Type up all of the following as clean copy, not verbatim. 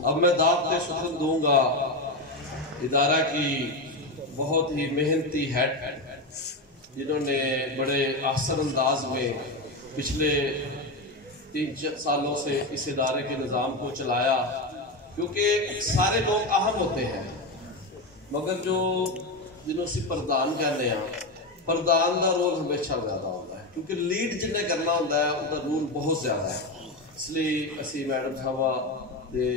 अब मैं दावत शुक्र दूंगा इदारा की बहुत ही मेहनती हेड जिन्होंने बड़े आसान अंदाज में पिछले 3 सालों से इस इदारे के निज़ाम को चलाया, क्योंकि सारे लोग अहम होते हैं मगर जो जिन्हों से प्रधान कहने प्रधान का रोल हमेशा ज़्यादा होता है, क्योंकि लीड जिन्हें करना होता है उसका रोल बहुत ज़्यादा है। इसलिए असी मैडम साहबा दे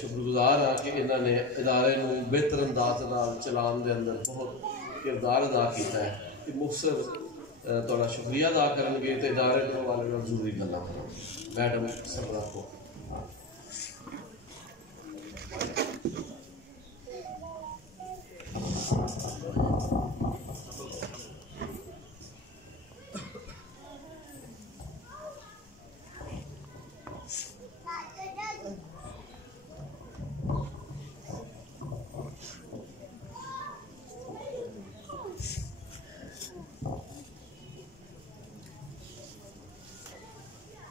शुक्रगुजार हाँ कि इन्होंने इदारे को बेहतर अंदाज चलाने के अंदर बहुत किरदार अदा किया है। कि मुखसर थोड़ा शुक्रिया अदा करेंगे तो इदारे के हवाले में जरूरी गल्लां करेंगे। मैडम सबरा को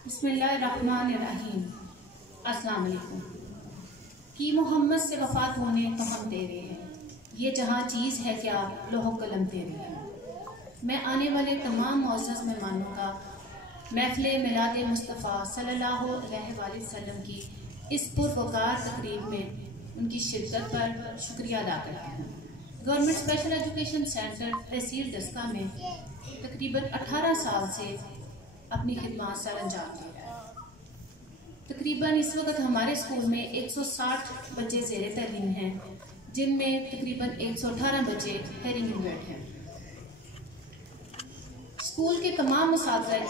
बिस्मिल्लाहिर्रहमानिर्रहीम। अस्सलाम वालेकुम। कि मोहम्मद से वफ़ात होने तो हम तेरे हैं, ये जहाँ चीज़ है क्या लोहो कलम तेरे है। मैं आने वाले तमाम मुअज़्ज़ज़ मेहमानों का महफ़िल मिलाद मुस्तफ़ा सल्लल्लाहु अलैहि वसल्लम की इस पुरवकार तकरीब में उनकी शिरकत पर शुक्रिया अदा करती हूँ। गवर्नमेंट स्पेशल एजुकेशन सेंटर तहसील डस्का में तकरीबन 18 साल से अपनी खिदमत सर अंजाम दे रहा है। तकरीबन इस वक्त हमारे स्कूल में 160 बच्चे ज़ेरे तलीम हैं, जिनमें तकरीबन 118 बच्चे हेरिंग इन्वर्ट हैं। स्कूल के तमाम मुसाफिर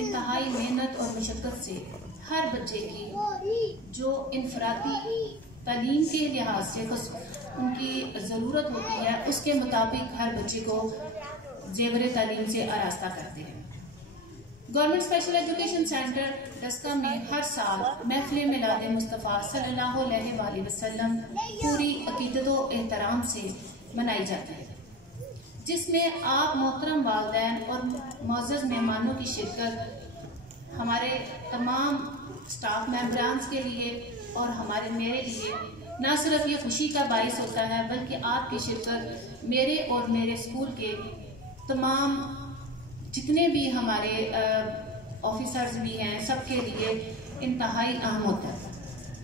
इंतहाई मेहनत और मशक्क़त से हर बच्चे की जो इनफरादी तालीम के लिहाज से उनकी ज़रूरत होती है उसके मुताबिक हर बच्चे को ज़ेवर तालीम से आरास्ता करते हैं। Government special education centre Daska में हर साल महफ़िल मिलाद मुस्तफ़ा सल्लल्लाहु अलैहि वसल्लम पूरी अकीदत और एहतराम से मनाई जाती है, जिसमें आप मोहतरम वालिदैन और मुअज़्ज़ज़ मेहमानों की शिरकत हमारे तमाम स्टाफ मेंबरान के लिए और मेरे लिए न सिर्फ ये खुशी का बाइस होता है, बल्कि आपकी शिरकत मेरे और मेरे स्कूल के तमाम जितने भी हमारे ऑफिसर्स भी हैं सबके लिए इंतहाई अहम होता है,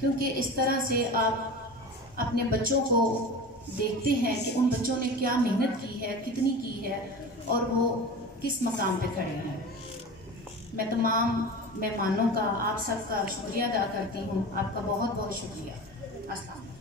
क्योंकि इस तरह से आप अपने बच्चों को देखते हैं कि उन बच्चों ने क्या मेहनत की है, कितनी की है और वो किस मकाम पे खड़े हैं। मैं तमाम मेहमानों का आप सबका शुक्रिया अदा करती हूँ। आपका बहुत बहुत शुक्रिया। अस्सलाम।